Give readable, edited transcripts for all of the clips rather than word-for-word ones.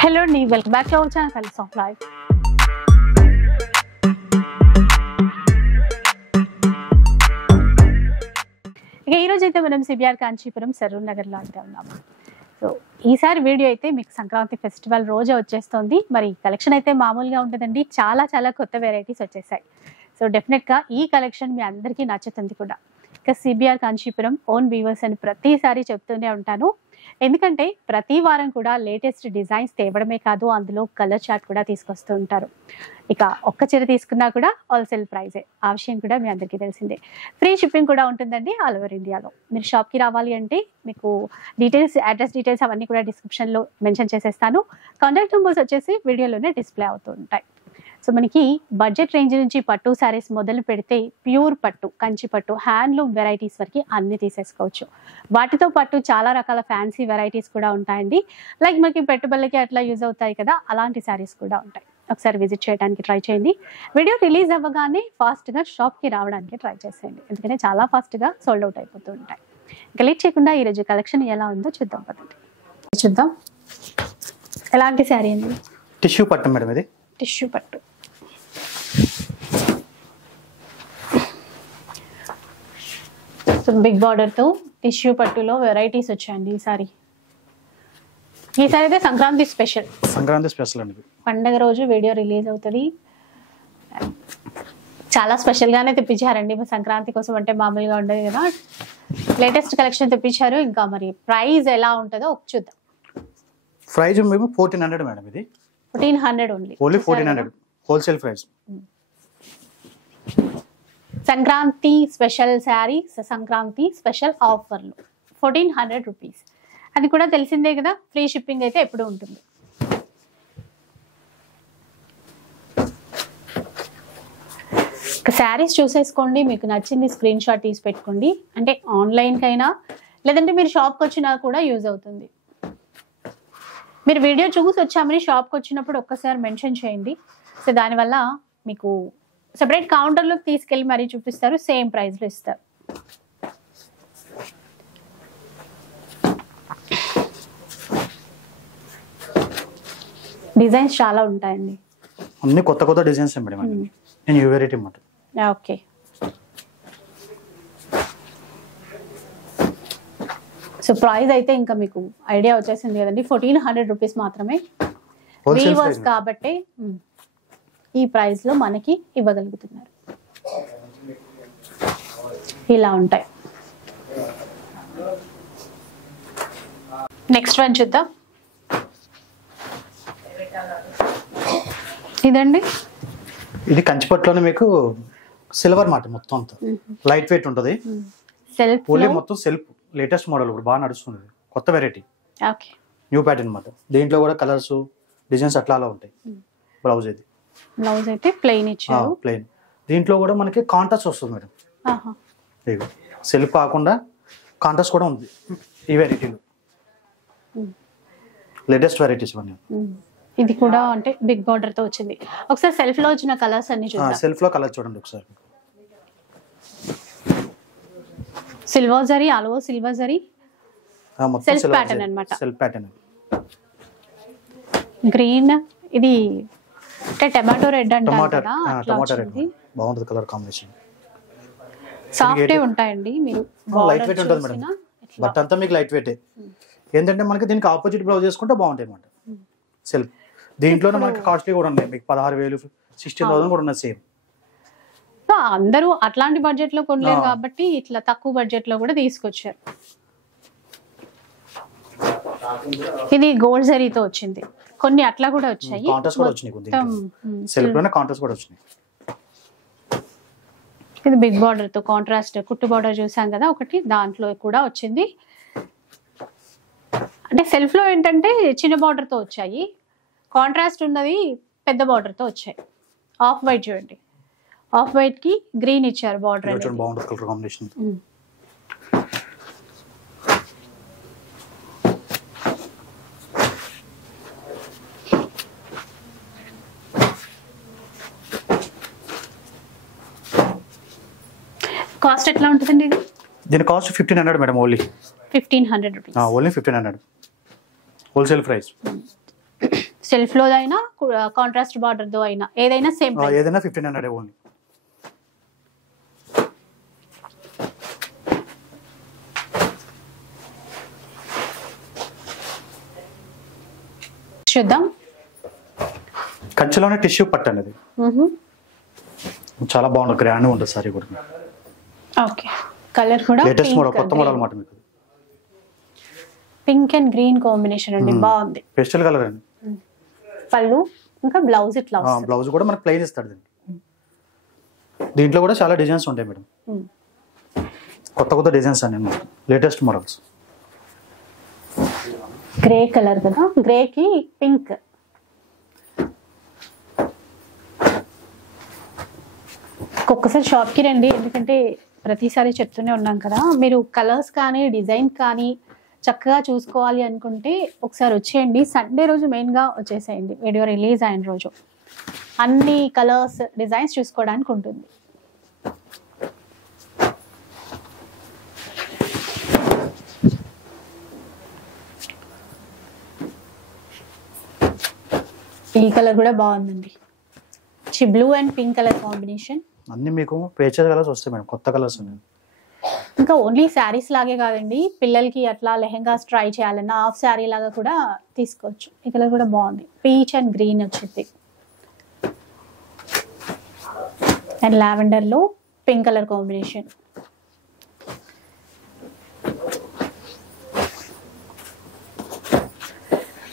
Hello అండి, welcome back to our channel colours of life. ఇక ఈరోజు అయితే మనం సిబిఆర్ కాంచీపురం సరూర్ నగర్లో అయితే ఉన్నాము. సో ఈసారి వీడియో అయితే మీకు సంక్రాంతి ఫెస్టివల్ రోజే వచ్చేస్తుంది. మరి కలెక్షన్ అయితే మామూలుగా ఉంటుందండి, చాలా చాలా కొత్త వెరైటీస్ వచ్చేసాయి. సో డెఫినెట్గా ఈ కలెక్షన్ మీ అందరికీ నచ్చుతుంది కూడా. ఇక సిబిఆర్ కాంచీపురం ఓన్ వీవర్స్ అని ప్రతిసారి చెప్తూనే ఉంటాను, ఎందుకంటే ప్రతి వారం కూడా లేటెస్ట్ డిజైన్స్ తేవడమే కాదు, అందులో కలర్ చార్ట్ కూడా తీసుకొస్తూ ఉంటారు. ఇక ఒక్క చీర తీసుకున్నా కూడా హోల్సేల్ ప్రైజే, ఆ విషయం కూడా మీ అందరికీ తెలిసిందే. ఫ్రీ షిప్పింగ్ కూడా ఉంటుందండి ఆల్ ఓవర్ ఇండియాలో. మీరు షాప్కి రావాలి అంటే మీకు డీటెయిల్స్, అడ్రస్ డీటెయిల్స్ అవన్నీ కూడా డిస్క్రిప్షన్లో మెన్షన్ చేసేస్తాను. కాంటాక్ట్ నెంబర్స్ వచ్చేసి వీడియోలోనే డిస్ప్లే అవుతూ ఉంటాయి. సో మనకి బడ్జెట్ రేంజ్ నుంచి పట్టు శారీస్ మొదలు పెడితే ప్యూర్ పట్టు, కంచి పట్టు, హ్యాండ్లూమ్ వెరైటీస్ వరకు అన్ని తీసేసుకోవచ్చు. వాటితో పాటు చాలా రకాల ఫ్యాన్సీ వెరైటీస్ కూడా ఉంటాయండి. లైక్ మనకి పెట్టుబడులకి అట్లా యూజ్ అవుతాయి కదా, అలాంటి శారీస్ కూడా ఉంటాయి. ఒకసారి విజిట్ చేయడానికి ట్రై చేయండి. వీడియో రిలీజ్ అవ్వగానే ఫాస్ట్గా షాప్కి రావడానికి ట్రై చేసేయండి, ఎందుకంటే చాలా ఫాస్ట్గా సోల్డ్ అవుట్ అయిపోతూ ఉంటాయి. ఇంకా లేట్ చేయకుండా ఈరోజు కలెక్షన్ ఎలా ఉందో చూద్దాం పదండి. చూద్దాం ఎలాంటి శారీ అండి? టిష్యూ పట్టు మేడం, ఇది టిష్యూ పట్టు. సో బిగ్ బార్డర్తో టిష్యూ పట్టులో వెరైటీస్ వచ్చాయండి ఈసారి. ఈసారి అయితే సంక్రాంతి స్పెషల్ అండి. పండగ రోజు వీడియో రిలీజ్ అవుతుంది. చాలా స్పెషల్గానే తెప్పించారండి సంక్రాంతి కోసం, అంటే మామూలుగా ఉండదు కదా. లేటెస్ట్ కలెక్షన్ తెప్పించారు. ఇంకా మరి ప్రైస్ ఎలా ఉంటుందో చూద్దాం. ప్రైస్ మేము 1400 మేడం, ఇది 1400 only 1400 wholesale price. Sankranti special sari, Sankranti special ఆఫర్లు 1400 రూపీస్. అది కూడా తెలిసిందే కదా, ఫ్రీ షిప్పింగ్ అయితే ఎప్పుడు ఉంటుంది. శారీస్ చూసేసుకోండి, మీకు నచ్చింది స్క్రీన్ షాట్ తీసి పెట్టుకోండి. అంటే ఆన్లైన్కైనా లేదంటే మీరు షాప్కి వచ్చినా కూడా యూజ్ అవుతుంది. మీరు వీడియో చూసి వచ్చామని షాప్కి వచ్చినప్పుడు ఒక్కసారి మెన్షన్ చేయండి. సో దానివల్ల మీకు సెపరేట్ కౌంటర్లోకి తీసుకెళ్ళి మరీ చూపిస్తారు, సేమ్ ప్రైస్లో ఇస్తారు. డిజైన్స్ చాలా ఉంటాయండి, అన్ని కొత్త కొత్త డిజైన్స్ మేడం. నేను న్యూ వెరైటీ మాట. ఓకే. సో ప్రైస్ అయితే ఇంకా మీకు ఐడియా వచ్చేసింది కదండి, 1400 రూపీస్ మాత్రమే. వీవర్స్ కాబట్టి ఈ ప్రైస్ లో మనకి ఇవ్వగలుగుతున్నారు. ఇలా ఉంటాయి. నెక్స్ట్ వన్ చూద్దాం. ఇదండి, ఇది కంచిపట్టులోనే మీకు సిల్వర్ మాట, మొత్తం అంతా లైట్ వెయిట్ ఉంటుంది. సెల్ఫ్ మొత్తం సెల్ఫ్ లేటెస్ట్ మోడల్, ఇప్పుడు బాగా నడుస్తుంది, కొత్త వెరైటీ, ఓకే, న్యూ ప్యాటర్న్ అన్నమాట. దీంట్లో కూడా కలర్స్, డిజైన్స్ అట్లా అలా ఉంటాయి. బ్లౌజ్ ఇది, బ్లౌజ్ అయితే ప్లెయిన్ ఇచ్చారు, ప్లెయిన్. దీంట్లో కూడా మనకి కాంట్రాస్ట్ వస్తుంది మేడం. సెల్ఫ్ కాకుండా కాంట్రాస్ట్ కూడా ఉంది ఈ వెరైటీలో. లేటెస్ట్ వెరైటీస్ ఇవన్నీ. ఇది కూడా అంటే బిగ్ బార్డర్ తో వచ్చింది. ఒకసారి సెల్ఫ్ లో వచ్చిన కలర్స్ అన్ని చూద్దాం. సెల్ఫ్ లో కలర్ చూడండి ఒకసారి. Silver zari, all over silver zari, self pattern అన్నమాట. Self pattern. గ్రీన్, ఇది అంటే టమాటో రెడ్ అంటారు కదా, టమాటో రెడ్ బాగుంటుంది కలర్ కాంబినేషన్. సాఫ్ట్ ఉంటాయండి. మీరు లైట్ వెయిట్ ఉంటుంది మేడం, బట్ అంతా మీకు లైట్ వెయిట్. ఏంటంటే మనకి దీనికి ఆపోజిట్ బ్లౌజ్ చేసుకుంటే బాగుంటాయి అన్నమాట. సెల్ఫ్ దీంట్లోనే మనకి కాస్ట్లీ కూడా ఉన్నాయి, మీకు 16,000 16,000 కూడా ఉన్నాయి సేమ్. సో అందరూ అట్లాంటి బడ్జెట్ లో కొనలేరు కాబట్టి ఇట్లా తక్కువ బడ్జెట్ లో కూడా తీసుకొచ్చారు. ఇది గోల్డ్ జరీతో వచ్చింది, కొన్ని అట్లా కూడా వచ్చాయి. కాంట్రాస్ట్ కూడా వచ్చినాయి, సెల్ఫ్ లోనే కాంట్రాస్ట్ కూడా వచ్చినాయి. ఇది బిగ్ బార్డర్ తో కాంట్రాస్ట్ కుట్టు బార్డర్ చూసాం కదా ఒకటి, దాంట్లో కూడా వచ్చింది. అంటే సెల్ఫ్ లో ఏంటంటే చిన్న బార్డర్ తో వచ్చాయి, కాంట్రాస్ట్ ఉన్నది పెద్ద బార్డర్ తో వచ్చాయి. ఆఫ్ వైట్ చూడండి, ఆఫ్ వైట్ కి గ్రీన్ ఇచ్చారు బార్డర్. బాగుంటుంది కలర్ కాంబినేషన్. కాస్ట్ ఎట్లా ఉంటుందండి ఇది? దీని cost 1500 madam, only 1500 rupees. Only 1500 wholesale price. Self లో అయినా కాంట్రాస్ట్ బార్డర్ తో అయినా ఏదైనా సేమ్ ఏదైనా 1500 ఓన్లీ. చూద్దాం. కంచిలోనే టిష్యూ పట్టు అనేది చాలా బాగుంటుంది, గ్రాండ్ ఉంటుంది సారీ కూడా. ఓకే, కలర్ కూడా లేటెస్ట్ మోడల్, కొత్త మోడల్ అన్నమాట. మీకు పింక్ అండ్ గ్రీన్ కాంబినేషన్ అండి, బాగుంది. పేస్టల్ కలర్ అండి. పళ్ళు ఇంకా బ్లౌజ్ ఇట్లా బ్లౌజ్ కూడా మనకి ప్లెయిన్ ఇస్తాడు. దీంట్లో కూడా చాలా డిజైన్స్ ఉంటాయి మేడం, కొత్త కొత్త డిజైన్స్ అండి, లేటెస్ట్ మోడల్స్. గ్రే కలర్ కదా, గ్రే కి పింక్. ఒక్కసారి షాప్కి రండి, ఎందుకంటే ప్రతిసారి చెప్తూనే ఉన్నాం కదా, మీరు కలర్స్ కానీ డిజైన్ కానీ చక్కగా చూసుకోవాలి అనుకుంటే ఒకసారి వచ్చేయండి. సండే రోజు మెయిన్గా వచ్చేసేయండి, వీడియో రిలీజ్ అయిన రోజు అన్ని కలర్స్ డిజైన్స్ చూసుకోవడానికి ఉంటుంది. ఈ కలర్ కూడా బాగుందండి, blue and pink colour combination. అన్ని మీకు పేచర్ కలర్స్ వస్తాయి మేడం, కొత్త కలర్స్ ఉన్నాయి. ఇంకా ఓన్లీ శారీస్ లాగే కాదండి, పిల్లలకి అట్లా లెహెంగాస్ ట్రై చేయాలన్నా హాఫ్ శారీ లాగా కూడా తీసుకోవచ్చు. ఈ కలర్ కూడా బాగుంది, పీచ్ అండ్ గ్రీన్ వచ్చింది. అండ్ లావెండర్ లో పింక్ కలర్ కాంబినేషన్.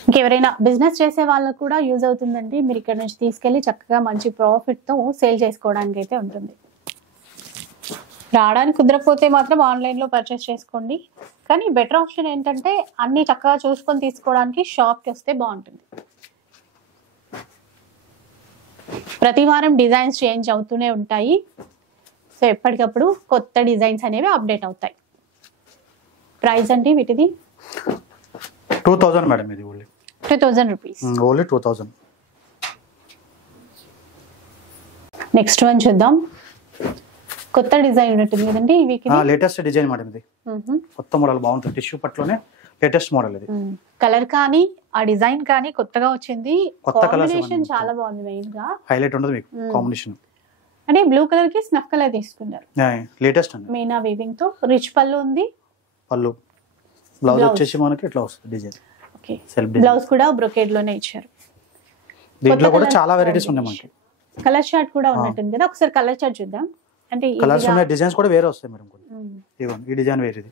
ఇంకెవరైనా బిజినెస్ చేసే వాళ్ళకు కూడా యూజ్ అవుతుందండి. మీరు ఇక్కడ నుంచి తీసుకెళ్లి చక్కగా మంచి ప్రాఫిట్ తో సేల్ చేసుకోవడానికి అయితే ఉంటుంది. రావడానికి కుదరకపోతే మాత్రం ఆన్లైన్ లో పర్చేస్ చేసుకోండి. కానీ బెటర్ ఆప్షన్ ఏంటంటే అన్ని చక్కగా చూసుకొని తీసుకోవడానికి షాప్కి వస్తే బాగుంటుంది. ప్రతి వారం డిజైన్స్ చేంజ్ అవుతూనే ఉంటాయి, సో ఎప్పటికప్పుడు కొత్త డిజైన్స్ అనేవి అప్డేట్ అవుతాయి. ప్రైస్ అండి వీటిది 2000 మేడం, ఇది only 2000 rupees, only 2000. Next one చూద్దాం. కొత్త డిజైన్ ఉంటుంది కదండి, లేటెస్ట్ డిజైన్ మేడం, ఇది కొత్త మోడల్ బాగుంటుంది. టిష్యూ పట్టులోనే లేటెస్ట్ మోడల్ ఇది. కలర్ కానీ ఆ డిజైన్ కానీ కొత్తగా వచ్చింది, కాంబినేషన్ చాలా బాగుంది. మెయిన్ గా హైలైట్ ఉంటుంది మీకు కాంబినేషన్. అంటే బ్లూ కలర్ కి స్నఫ్ కలర్ తీసుకున్నారు, లేటెస్ట్ అండి. మీనా వీవింగ్ తో రిచ్ పళ్ళు ఉంది. పళ్ళు బ్లౌజ్ వచ్చేసి మనకి ఇట్లా వస్తుంది డిజైన్. ఓకే, బ్లౌజ్ కూడా బ్రొకేడ్ లోనే ఇచ్చారు. దీంట్లో కూడా చాలా వెరైటీస్ ఉన్నాయి మనకి. కలర్ చార్ట్ కూడా ఉన్నట్టుంది కదా, ఒకసారి కలర్ చార్ట్ చూద్దాం. అంటే కలర్స్ ఉన్నాయి, డిజైన్స్ కూడా వేరే వస్తాయి మేడం. ఇదిగోండి, ఈ డిజైన్ వేరేది.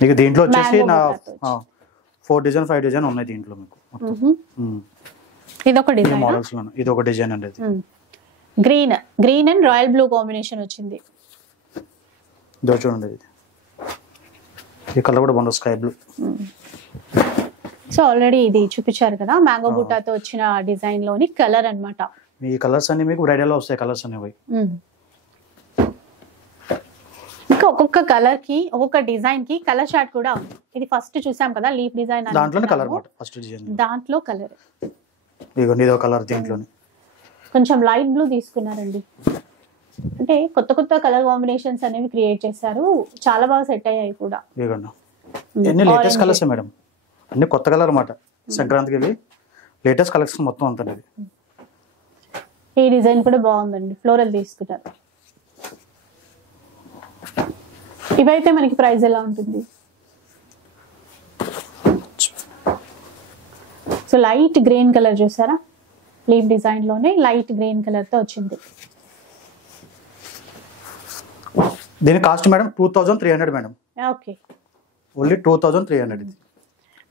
మీకు దీంట్లో వచ్చేసి నా 4 డిజైన్ 5 డిజైన్ ఉన్నాయి దీంట్లో మీకు. ఇదొక డిజైన్ మోడల్స్ లో ఇది ఒక డిజైన్ అండి. Green and royal blue combination వచ్చింది. ఇదో చూడండి, ఈ కలర్ కూడా బాగుంది, స్కై బ్లూ. సో ఆల్రెడీ ఇది చూపించారు కదా, మ్యాంగో బూటాతో వచ్చిన డిజైన్ లోని కలర్ అన్నమాట. ఈ కలర్స్ అన్ని మీకు బ్రైడల్ లో వస్తాయి కలర్స్ అనేవి. ఇంకా ఒక్కొక్క కలర్ కి ఒక్కొక్క డిజైన్ కి కలర్ చార్ట్ కూడా ఉంది. ఇది ఫస్ట్ చూసాం కదా లీఫ్ డిజైన్, దాంట్లోనే కలర్ ఫస్ట్ డిజైన్, దాంట్లో కలర్. ఇదిగోండి, ఇదో కలర్ దీంట్లోనే. కొంచెం లైట్ బ్లూ తీసుకున్నారండి, అంటే కొత్త కొత్త కలర్ కాంబినేషన్స్ అనేవి క్రియేట్ చేశారు, చాలా బాగా సెట్ అయ్యాయి కూడా. ఇదిగోండి, ఇవన్నీ లేటెస్ట్ కలర్స్ మేడం, అన్ని కొత్త కలర్ అన్నమాట. సంక్రాంతికి ఇవి లేటెస్ట్ కలెక్షన్ మొత్తం అంతా. ఈ డిజైన్ కూడా బాగుందండి, ఫ్లోరల్ తీసుకున్నారు. ఇవైతే మనకి ప్రైస్ ఎలా ఉంటుంది? సో లైట్ గ్రీన్ కలర్ చూసారా, లీఫ్ డిజైన్ లోనే లైట్ గ్రీన్ కలర్ తో వచ్చింది. దీని cost madam 2300 madam. Okay, only 2300.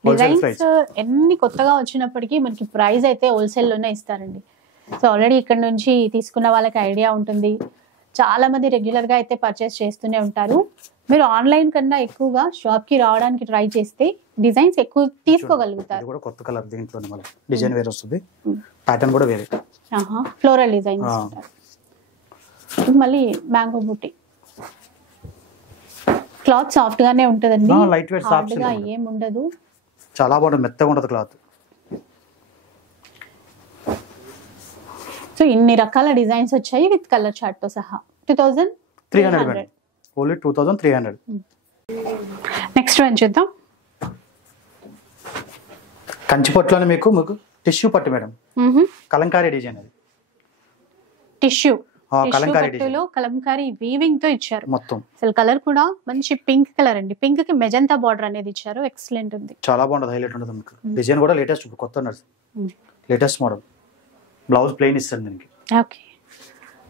Designs ఎన్ని కొత్తగా వచ్చినప్పటికీ మనకి ప్రైస్ అయితే హోల్సేల్ లోనే ఇస్తారండి. సో ఆల్రెడీ ఇక్కడ నుంచి తీసుకున్న వాళ్ళకి ఐడియా ఉంటుంది, చాలా మంది రెగ్యులర్ గా అయితే పర్చేస్ చేస్తూనే ఉంటారు. మీరు ఆన్లైన్ కన్నా ఎక్కువగా షాప్ కి రావడానికి ట్రై చేస్తే డిజైన్స్ ఎక్కువ తీసుకోగలుగుతారు. కూడా కొత్త కలర్ దీంట్లోనే మళ్ళీ డిజైన్ వేరే వస్తుంది, ప్యాటర్న్ కూడా వేరే. ఫ్లోరల్ డిజైన్ మళ్ళీ మ్యాంగో బూటీ. క్లాత్ సాఫ్ట్ గానే ఉంటదండి, లైట్ వెయిట్ సాఫ్ట్ గా ఏం ఉండదు, చాలా బాగుంటుంది, మెత్తగా ఉంటుంది క్లాత్. సో ఇన్ని రకాల డిజైన్స్ వచ్చాయి విత్ కలర్ చార్ట్ తో సహా. 2300, ఓన్లీ 2300. నెక్స్ట్ వన్ చూద్దాం. కంచిపట్టులోనే మీకు మీకు టిష్యూ పట్టు మేడం, కలంకారీ డిజైన్ అది. టిష్యూ కలంకారీ పట్టులో కలంకారీ వీవింగ్ తో ఇచ్చారు మొత్తం. అసలు కలర్ కూడా మంచి పింక్ కలర్ అండి. పింక్ కి మెజంతా బార్డర్ అనేది ఇచ్చారు. ఎక్సలెంట్ ఉంది, చాలా బాగుంటుంది, హైలైట్ ఉంటుంది మీకు. డిజైన్ కూడా లేటెస్ట్, కొత్త లేటెస్ట్ మోడల్. బ్లౌజ్ ప్లెయిన్ ఇస్తారు దీనికి. ఓకే,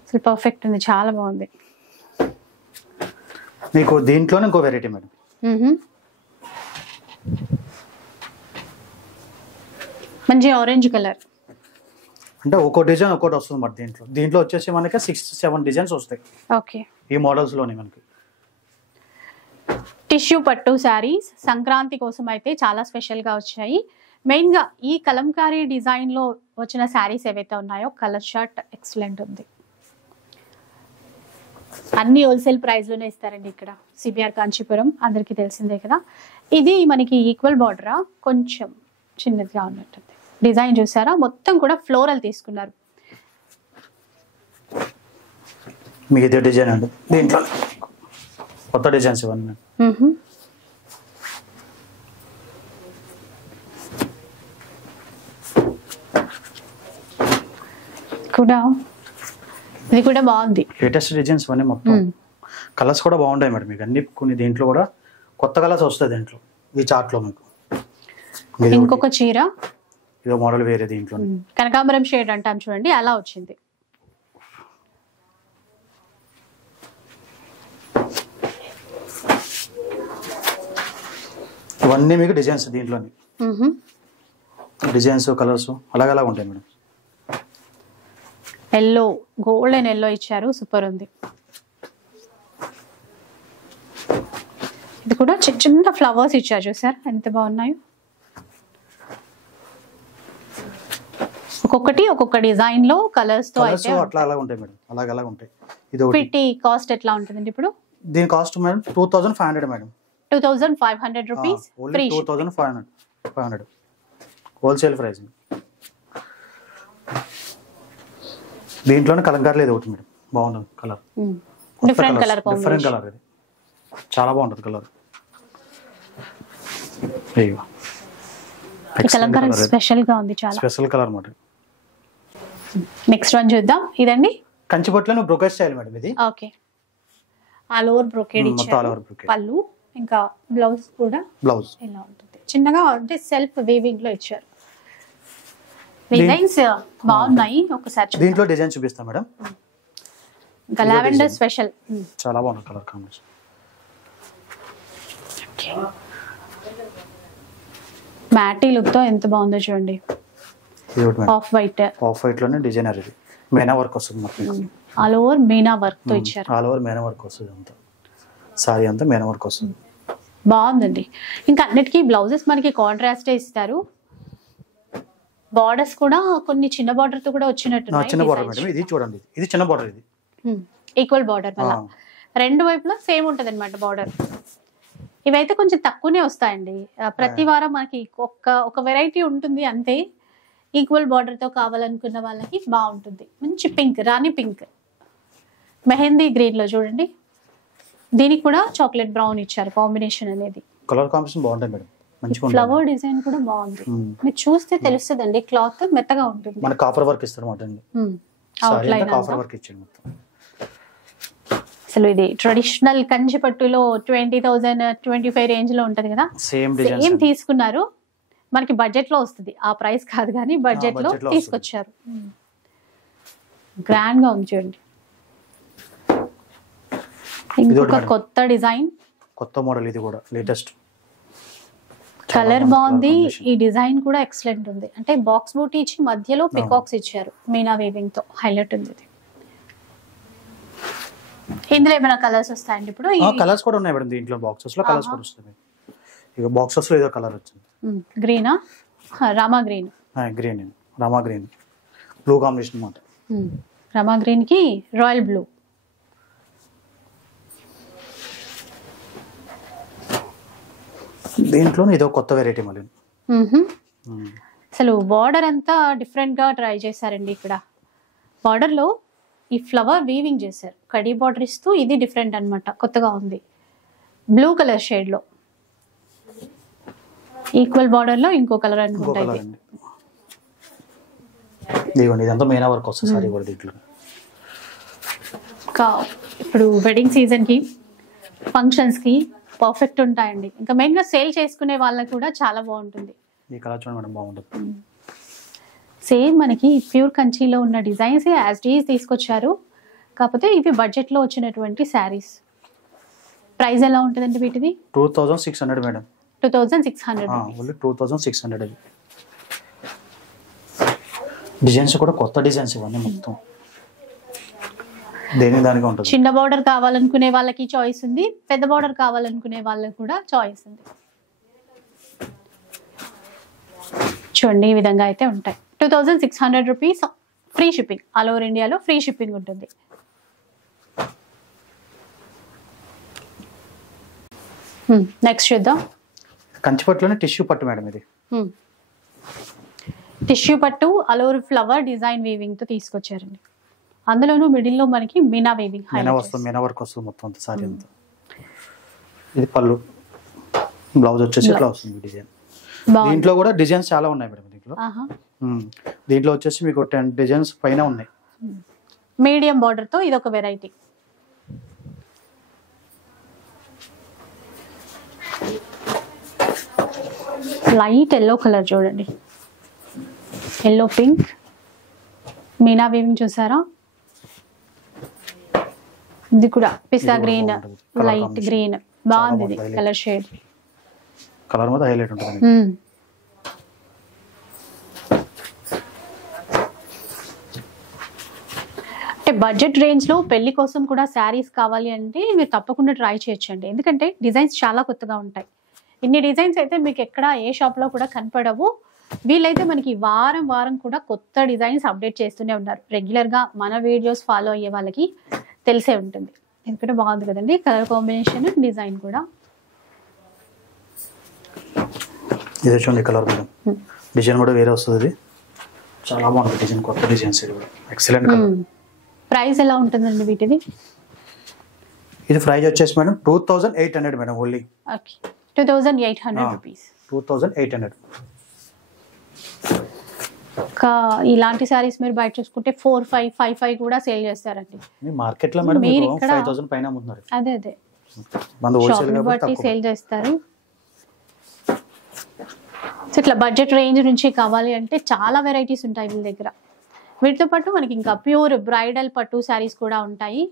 అసలు పర్ఫెక్ట్ ఉంది, చాలా బాగుంది. మీకు దీంట్లోనే ఇంకో వెరైటీ మేడం. మంచి ఆరెంజ్ కలర్. అంటే ఒక్కో డిజైన్ ఒక్కోటి వస్తుంది మరి. దీంట్లో వచ్చేసి మనకి 6-7 డిజైన్స్ వస్తాయి. ఓకే, ఈ మోడల్స్ లోనే మనకి టిష్యూ పట్టు శారీస్ సంక్రాంతి కోసం అయితే చాలా స్పెషల్ గా వచ్చాయి. మెయిన్ గా ఈ కలంకారీ డిజైన్ లో వచ్చిన శారీస్ ఏవైతే ఉన్నాయో కలర్ షర్ట్ ఎక్సలెంట్ ఉంది. అన్ని హోల్సేల్ ప్రైస్ లోనే ఇస్తారండి ఇక్కడ సిబిఆర్ కాంచీపురం, అందరికీ తెలిసిందే కదా. ఇది మనకి ఈక్వల్ బార్డరా, కొంచెం చిన్నదిగా ఉన్నట్టుంది. డిజైన్ చూసారా, మొత్తం కూడా ఫ్లోరల్ తీసుకున్నారు. మీకు ఇదే డిజైన్ అండి, దీంట్లో కొత్త డిజైన్స్ ఇవన్నీ. కూడా ఇది కూడా బాగుంది, లేటెస్ట్ డిజైన్స్ ఇవన్నీ మొత్తం. కలర్స్ కూడా బాగుంటాయి మేడం మీకు అన్ని. కొన్ని దీంట్లో కూడా కొత్త కలర్స్ వస్తాయి దీంట్లో, ఈ చార్ట్ లో మీకు. ఇంకొక చీర ఇదో మోడల్ వేరే దీంట్లో, కనకాంబరం షేడ్ అంటాం చూడండి, అలా వచ్చింది. ఇవన్నీ మీకు డిజైన్స్ దీంట్లోని. డిజైన్స్ కలర్స్ అలాగలా ఉంటాయి మేడం. ఎల్లో, గోల్డెన్ ఎల్లో ఇచ్చారు, సూపర్ ఉంది. ఇది కూడా చిన్న చిన్న ఫ్లవర్స్ ఇచ్చారు చూసారు, ఎంత బాగున్నాయో. ఒక్కొక్కటి ఒక్కొక్క డిజైన్ లో కలర్స్ తో అయితే అట్లా అలా ఉంటాయి మేడం, అలాగలా ఉంటాయి. ఇది పిటి కాస్ట్ ఎట్లా ఉంటుందండి ఇప్పుడు? దీని cost madam 2500 madam. 2500 rupees, only 2500 wholesale price. దీంట్లోనే కలంకారీ లేదు ఒకటి మేడం, బాగుంటుంది colour. Different colour, different colour, ఇది చాలా బాగుంటుంది కలర్. కలంకారీ స్పెషల్ గా ఉంది, చాలా స్పెషల్ కలర్ మాట. నెక్స్ట్ వన్ చూద్దాం. ఇదండి కంచిపట్టులో బ్రోకేడ్ స్టైల్ మేడం ఇది. ఓకే, ఆల్ ఓవర్ బ్రోకేడ్ ఇచ్చారు. పళ్ళు ఇంకా బ్లౌజ్ కూడా బ్లౌజ్ ఇలా ఉంటుంది, చిన్నగా అంటే సెల్ఫ్ వీవింగ్ లో ఇచ్చారు. డిజైన్స్ బాగున్నాయి, ఒకసారి దీంట్లో డిజైన్ చూపిస్తా మేడం. ఇంకా లావెండర్ స్పెషల్, చాలా బాగుంది కలర్ కాంబినేషన్. మ్యాటీ లుక్ తో ఎంత బాగుందో చూడండి. ఆఫ్ వైట్, ఆఫ్ వైట్ లోనే డిజైనర్, ఇది మీనా వర్క్ వస్తుంది మొత్తం. ఆల్ ఓవర్ మీనా వర్క్ తో ఇచ్చారు. ఆల్ ఓవర్ మీనా వర్క్ వస్తుంది, అంతా సారీ అంతా మీనా వర్క్ వస్తుంది. బాగుందండి. ఇంకా అన్నిటికీ బ్లౌజెస్ మనకి కాంట్రాస్ట్ ఇస్తారు. బార్డర్స్ కూడా కొన్ని చిన్న బార్డర్ తో కూడా వచ్చినట్టు. చిన్న బార్డర్ మేడం ఇది, చూడండి ఇది చిన్న బార్డర్, ఇది ఈక్వల్ బార్డర్ వల్ల రెండు వైపులా సేమ్ ఉంటది అనమాట బార్డర్. ఇవైతే కొంచెం తక్కువనే వస్తాయండి, ప్రతి వారం మనకి ఒక వెరైటీ ఉంటుంది అంతే. ఈక్వల్ బార్డర్ తో కావాలనుకున్న వాళ్ళకి బాగుంటుంది. మంచి పింక్, రాణి పింక్, మెహందీ గ్రీన్ లో చూడండి. దీనికి కూడా చాక్లెట్ బ్రౌన్ ఇచ్చారు, కాంబినేషన్ అనేది. కలర్ కాంబినేషన్ బాగుంటుంది మేడం, మంచిగా ఉంటుంది. ఫ్లవర్ డిజైన్ కూడా బాగుంది, మీరు చూస్తే తెలుస్తుందండి. క్లాత్ మెత్తగా ఉంటుంది. మన కాపర్ వర్క్ ఇస్తారు మాట అండి, కాపర్ వర్క్ ఇచ్చారు మొత్తం. అసలు ఇది ట్రెడిషనల్ కంచి పట్టులో 20,000-25 రేంజ్ లో ఉంటది కదా, సేమ్ తీసుకున్నారు. మనకి బడ్జెట్ లో వస్తుంది, ఆ ప్రైస్ కాదు కానీ బడ్జెట్ లో తీసుకొచ్చారు. గ్రాండ్ గా ఉంది చూడండి. ఇంకొక కొత్త డిజైన్, కొత్త మోడల్, ఇది కూడా లేటెస్ట్. కలర్ బాగుంది, ఈ డిజైన్ కూడా ఎక్సలెంట్ ఉంది. అంటే బాక్స్ బూటీ ఇచ్చి మధ్యలో పికాక్స్ ఇచ్చారు, మీనా వీవింగ్ తో హైలైట్ ఉంది. ఇందులో ఏమైనా కలర్స్ వస్తాయండి ఇప్పుడు? కలర్స్ కూడా ఉన్నాయి మేడం దీంట్లో, బాక్సెస్ లో కలర్స్ కూడా వస్తాయి. ఇక బాక్సెస్ లో ఏదో కలర్ వచ్చింది, గ్రీనా, Rama green. Green, Rama green, blue combination అన్నమాట. రామా గ్రీన్ కి రాయల్ బ్లూ. దీంట్లో ఇదో కొత్త వెరైటీ మళ్ళీ. అసలు బార్డర్ అంతా డిఫరెంట్ గా ట్రై చేశారండి. ఇక్కడ బార్డర్ లో ఈ ఫ్లవర్ వీవింగ్ చేశారు, కడీ బార్డర్ ఇస్తూ. ఇది డిఫరెంట్ అన్నమాట, కొత్తగా ఉంది. బ్లూ కలర్ షేడ్ లో ఈక్వల్ బార్డర్ లో ఇంకో కలర్ ఇంకో అనుకుంటా కలర్ ఇది. అండి. ఇదిగోండి ఇదంతా మెయిన్ వర్క్ వస్తుంది సారీ కూడా దీంట్లో. ఇప్పుడు వెడ్డింగ్ సీజన్ కి ఫంక్షన్స్ కి పర్ఫెక్ట్ ఉంటాయండి. ఇంకా మెయిన్ గా సేల్ చేసుకునే వాళ్ళకి కూడా చాలా బాగుంటుంది. ఈ కలర్ చూడండి మేడం బాగుంటుంది. సేమ్ మనకి ప్యూర్ కంచిలో ఉన్న డిజైన్స్ యాజ్ డీస్ తీసుకొచ్చారు. కాకపోతే ఇవి బడ్జెట్ లో వచ్చినటువంటి శారీస్. ప్రైస్ ఎలా ఉంటుందండి వీటిది? 2600 మేడం. 2600. ఓన్లీ 2600. డిజైన్స్ కూడా కొత్త డిజైన్స్ ఇవన్నీ మొత్తం దేని దానిగా ఉంటుంది. చిన్న బార్డర్ కావాలనుకునే వాళ్ళకి చాయిస్ ఉంది, పెద్ద బార్డర్ కావాలనుకునే వాళ్ళకి కూడా చాయిస్ ఉంది. చూడండి ఈ విధంగా అయితే ఉంటాయి. 2600 rupees, free shipping, all over ఇండియాలో ఫ్రీ షిప్పింగ్ ఉంటుంది. నెక్స్ట్ చూద్దాం. కంచిపట్టులోనే టిష్యూ పట్టు మేడం ఇది. టిష్యూ పట్టు all over flower design weaving తో తీసుకొచ్చారండి. అందులోనూ మిడిల్ లో మనకి మీనా వీవింగ్ మీనా వర్క్ వస్తుంది మొత్తం అంతా సారీ అంతా. ఇది పళ్ళు, బ్లౌజ్ వచ్చేసి ఇట్లా వస్తుంది డిజైన్. దీంట్లో కూడా డిజైన్స్ చాలా ఉన్నాయి మేడం దీంట్లో. దీంట్లో వచ్చేసి మీకు 10 డిజైన్స్ పైన ఉన్నాయి. మీడియం బార్డర్ తో ఇది ఒక వెరైటీ. లైట్ ఎల్లో కలర్ చూడండి, ఎల్లో పింక్ మీనా వీవింగ్ చూసారా? ఇది కూడా పిస్తా గ్రీన్, లైట్ గ్రీన్ బాగుంది. ఇది కలర్ షేడ్, కలర్ మీద హైలైట్ ఉంటుంది. అంటే బడ్జెట్ రేంజ్ లో పెళ్లి కోసం కూడా శారీస్ కావాలి అంటే మీరు తప్పకుండా ట్రై చేయొచ్చండి. ఎందుకంటే డిజైన్స్ చాలా కొత్తగా ఉంటాయి. ఇన్ని డిజైన్స్ అయితే మీకు ఎక్కడ ఏ షాప్ లో కూడా కనపడవు. వీళ్ళైతే మనకి వారం వారం కూడా కొత్త డిజైన్స్ అప్డేట్ చేస్తూనే ఉన్నారు. రెగ్యులర్ గా మన వీడియోస్ ఫాలో అయ్యే వాళ్ళకి తెలిసే ఉంటుంది. ఎందుకంటే బాగుంది కదండి కలర్ కాంబినేషన్, డిజైన్ కూడా. ఇది చూడండి కలర్ మేడం, డిజైన్ కూడా వేరే వస్తుంది. చాలా బాగుంది డిజైన్, కొత్త డిజైన్స్ ఇది కూడా ఎక్సలెంట్ కలర్. ప్రైస్ ఎలా ఉంటుందండి వీటిది? ఇది ప్రైస్ వచ్చేసి madam 2800 madam only. Okay, 2800 rupees. 2800. ఇలాంటి సారీస్ మీరు బయట చూసుకుంటే 4,500, 5,500 కూడా సేల్ చేస్తారండి. మార్కెట్ లో మేడం 5000 పైన అమ్ముతున్నారు. అదే అదే మన హోల్సేల్ బట్టి సేల్ చేస్తారు. సో ఇట్లా బడ్జెట్ రేంజ్ నుంచి కావాలి అంటే చాలా వెరైటీస్ ఉంటాయి వీళ్ళ దగ్గర. వీటితో పాటు మనకి ఇంకా ప్యూర్ బ్రైడల్ పట్టు శారీస్ కూడా ఉంటాయి.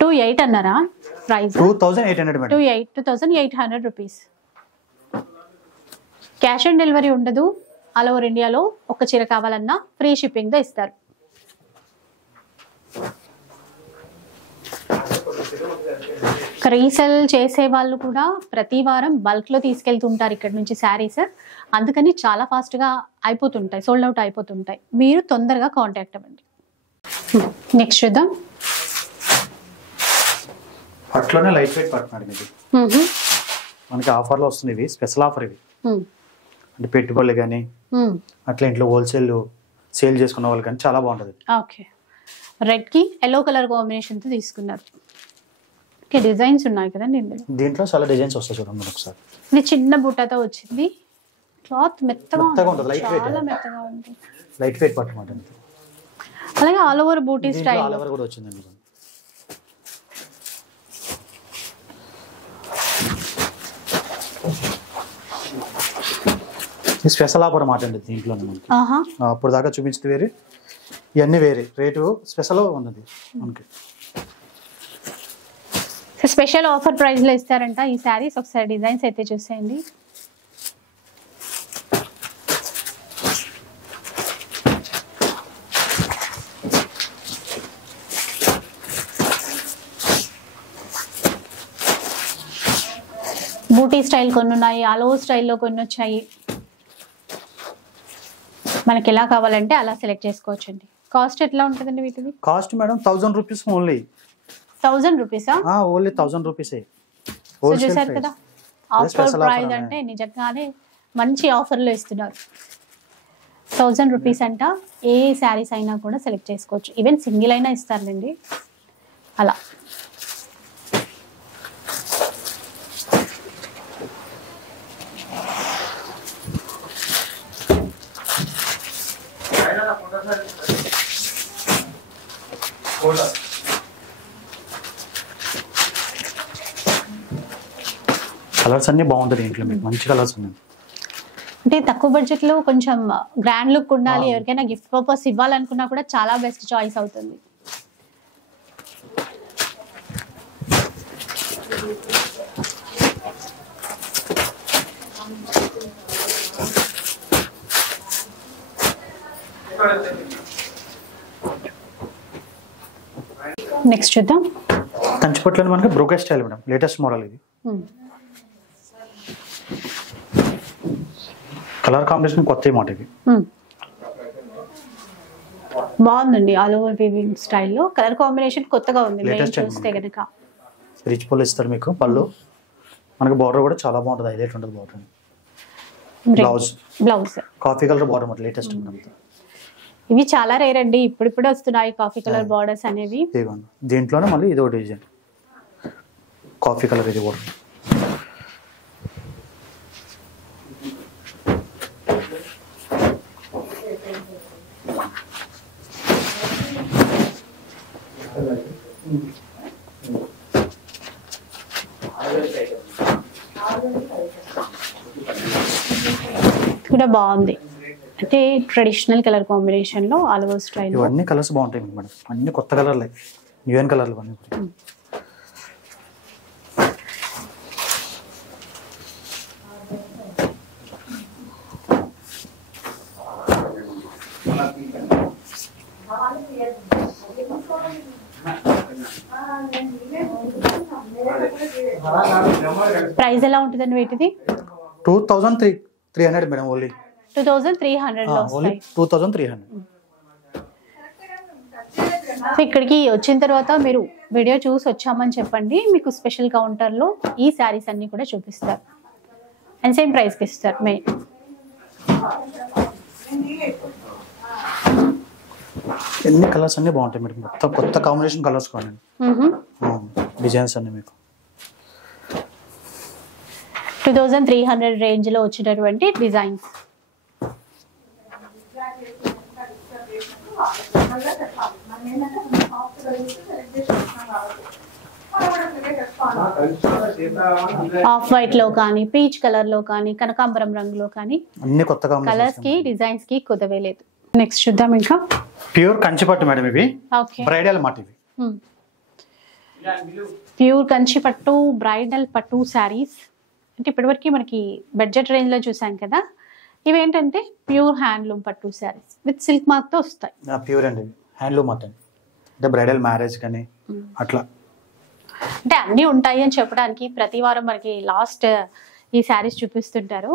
$2800 అన్నారా price? 2800 madam. 2800 rupees. Cash on delivery ఉండదు. ఆల్ ఓవర్ ఇండియాలో ఒక చీర కావాలన్నా ఫ్రీ షిప్పింగ్ తో ఇస్తారు. రీసెల్ చేసే వాళ్ళు కూడా ప్రతి వారం బల్క్ లో తీసుకెళ్తుంటారు ఇక్కడ నుంచి శారీస్. అందుకని చాలా ఫాస్ట్ గా అయిపోతుంటాయి, సోల్డ్ అవుట్ అయిపోతుంటాయి. మీరు తొందరగా కాంటాక్ట్ అవ్వండి. నెక్స్ట్ చూద్దాం. పట్లోనే లైట్ వెయిట్ పట్టు మేడం ఇది. మనకి ఆఫర్లో వస్తుంది, ఇవి స్పెషల్ ఆఫర్. ఇవి అంటే పెట్టుబడులు కానీ అట్లా ఇంట్లో హోల్సేల్ సేల్ చేసుకున్న వాళ్ళు కానీ చాలా బాగుంటుంది. ఓకే, రెడ్ కి ఎల్లో కలర్ కాంబినేషన్ తో తీసుకున్నారు. ఓకే, డిజైన్స్ ఉన్నాయి కదండి ఇందులో. దీంట్లో చాలా డిజైన్స్ వస్తాయి చూడండి ఒకసారి. ఇది చిన్న బుట్టతో వచ్చింది. క్లాత్ మెత్తగా ఉంటుంది, లైట్ వెయిట్, చాలా మెత్తగా ఉంది. లైట్ వెయిట్ పట్టు మాట. అలాగే ఆల్ ఓవర్ బూటీ స్టైల్ ఆల్ ఓవర్ కూడా వచ్చిందండి. ఇది స్పెషల్ ఆఫర్ మాట అండి దీంట్లోనే మనకి. అప్పుడు దాకా చూపించింది వేరే, ఇవన్నీ వేరే రేటు స్పెషల్ ఉన్నది మనకి. స్పెషల్ ఆఫర్ ప్రైస్ లో ఇస్తారంట ఈ శారీస్. ఒకసారి డిజైన్స్ అయితే చూసేయండి. బూటీ స్టైల్ కొన్ని ఉన్నాయి, ఆల్ ఓవర్ స్టైల్లో కొన్ని వచ్చాయి. మనకి ఎలా కావాలంటే అలా సెలెక్ట్ చేసుకోవచ్చండి. కాస్ట్ ఎట్లా ఉంటుందండి వీటిది? Cost madam 1000 rupees only. 1000 రూపీసా? ఓన్లీ 1000 రూపీసే. చూసారు కదా, ఆఫర్ ప్రైస్ అంటే నిజంగానే మంచి ఆఫర్లో ఇస్తున్నారు. 1000 రూపీస్ అంట. ఏ శారీస్ అయినా కూడా సెలెక్ట్ చేసుకోవచ్చు. ఈవెన్ సింగిల్ అయినా ఇస్తారులేండి. అలా కలర్స్ అన్ని బాగుంటుంది ఇంట్లో మీకు మంచి కలర్స్ ఉన్నాయి. అంటే తక్కువ బడ్జెట్ లో కొంచెం గ్రాండ్ లుక్ ఉండాలి, ఎవరికైనా గిఫ్ట్ పర్పస్ ఇవ్వాలనుకున్నా కూడా చాలా బెస్ట్ చాయిస్ అవుతుంది. నెక్స్ట్ చూద్దాం. కంచిపట్లో మనకి brocade style madam, latest model ఇది. కలర్ కాంబినేషన్ కొత్త మాట ఇది. బాగుందండి, ఆల్ ఓవర్ వీవింగ్ స్టైల్లో కలర్ కాంబినేషన్ కొత్తగా ఉంది. చూస్తే కనుక రిచ్ పళ్ళు ఇస్తారు మీకు. పళ్ళు మనకి బార్డర్ కూడా చాలా బాగుంటుంది, హైలైట్ ఉంటుంది border. Blouse coffee colour border మాట లేటెస్ట్ ఉంటుంది. ఇవి చాలా రేర్ అండి, ఇప్పుడిప్పుడే వస్తున్నాయి కాఫీ కలర్ బార్డర్స్ అనేవి. దీంట్లోనే మళ్ళీ ఇది ఒక డిజైన్ కాఫీ కలర్, ఇది బార్డర్. కూడా బాగుంది, అంటే ట్రెడిషనల్ కలర్ కాంబినేషన్ లో ఆల్ ఓవర్ స్టైల్. ఇవన్నీ కలర్స్ బాగుంటాయి మేడం, అన్ని కొత్త కలర్లే, న్యూ కలర్లు అన్నీ. ప్రైస్ ఎలా ఉంటుందండి వీటిది? 2300 మేడం, ఓన్లీ 2300 లో వస్తాయి. 2300. ఇక్కడికి వచ్చిన తర్వాత మీరు వీడియో చూసి వచ్చామని చెప్పండి, మీకు స్పెషల్ కౌంటర్ లో ఈ శారీస్ అన్ని కూడా చూపిస్తారు అండ్ సేమ్ ప్రైస్ కి ఇస్తారు. ఎన్ని కలర్స్ అన్ని బాగుంటాయి మేడం, మొత్తం కొత్త కాంబినేషన్ కలర్స్ కావాలి, డిజైన్స్ అన్ని మీకు. 2300 రేంజ్ లో వచ్చినటువంటి డిజైన్స్. ఆఫ్ వైట్ లో కానీ, పీచ్ కలర్ లో కానీ, కనకాంబరం రంగులో కానీ అన్ని కొత్త కలర్స్ కి డిజైన్స్ కి కుదవే లేదు. నెక్స్ట్ చూద్దాం. ఇంకా ప్యూర్ కంచిపట్టు మేడం, ఇవి బ్రైడల్ మాట. ఇవి ప్యూర్ కంచిపట్టు బ్రైడల్ పట్టు శారీస్. అంటే ఇప్పటివరకు మనకి బడ్జెట్ రేంజ్ లో చూసాం కదా, ఇవేంటంటే ప్యూర్ హ్యాండ్లూమ్ పట్టు శారీస్ విత్ సిల్క్ మార్క్ తో వస్తాయి. ప్యూర్ అండి, హ్యాండ్లూమ్ మాట. అంటే బ్రైడల్ మ్యారేజ్ కానీ అట్లా, అంటే అన్నీ ఉంటాయి అని చెప్పడానికి ప్రతి వారం మనకి లాస్ట్ ఈ శారీస్ చూపిస్తుంటారు.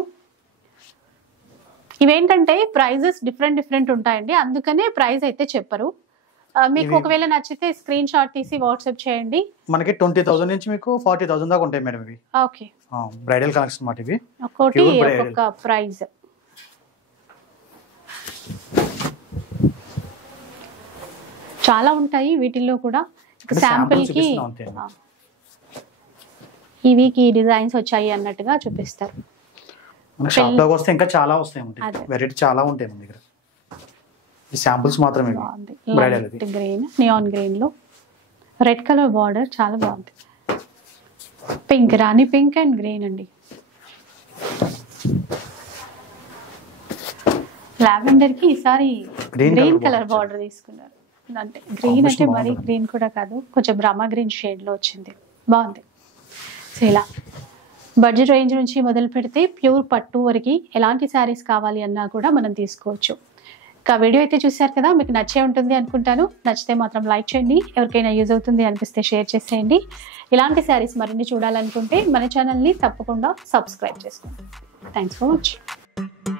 ఇవేంటంటే ప్రైజెస్ డిఫరెంట్ ఉంటాయండి, అందుకనే ప్రైస్ అయితే చెప్పరు. మీకు ఒకవేళ నచ్చితే స్క్రీన్ షాట్ తీసి వాట్సాప్ చేయండి. మనకి 20,000 నుంచి మీకు 40,000 దాకా ఉంటాయి మేడం ఇవి. ఓకే, బ్రైడల్ కలెక్షన్ మాట ఇవి. ఒక్కోటి ఒక్కొక్క ప్రైస్. చాలా ఉంటాయి వీటిల్లో కూడా. శాంపుల్ కి ఇవికి డిజైన్స్ వచ్చాయి అన్నట్టుగా చూపిస్తారు. షాప్ లోకి వస్తే ఇంకా చాలా వస్తాయి, వెరైటీ చాలా ఉంటాయి మన దగ్గర. ఈ శాంపుల్స్ మాత్రమే. గ్రీన్, నియాన్ గ్రీన్ లో రెడ్ కలర్ బార్డర్ చాలా బాగుంది. Pink, Rani pink and green అండి. లావెండర్ కి ఈసారి గ్రీన్ కలర్ బార్డర్ తీసుకున్నారు. అంటే గ్రీన్ అంటే మరీ గ్రీన్ కూడా కాదు, కొంచెం బ్రహ్మ గ్రీన్ షేడ్ లో వచ్చింది, బాగుంది. సో ఇలా బడ్జెట్ రేంజ్ నుంచి మొదలు పెడితే ప్యూర్ పట్టు వరకు ఎలాంటి శారీస్ కావాలి అన్నా కూడా మనం తీసుకోవచ్చు. ఇంకా వీడియో అయితే చూసారు కదా, మీకు నచ్చే ఉంటుంది అనుకుంటాను. నచ్చితే మాత్రం లైక్ చేయండి, ఎవరికైనా యూజ్ అవుతుంది అనిపిస్తే షేర్ చేసేయండి. ఇలాంటి శారీస్ మరిన్ని చూడాలనుకుంటే మన ఛానల్ని తప్పకుండా సబ్స్క్రైబ్ చేసుకోండి. Thanks for watching.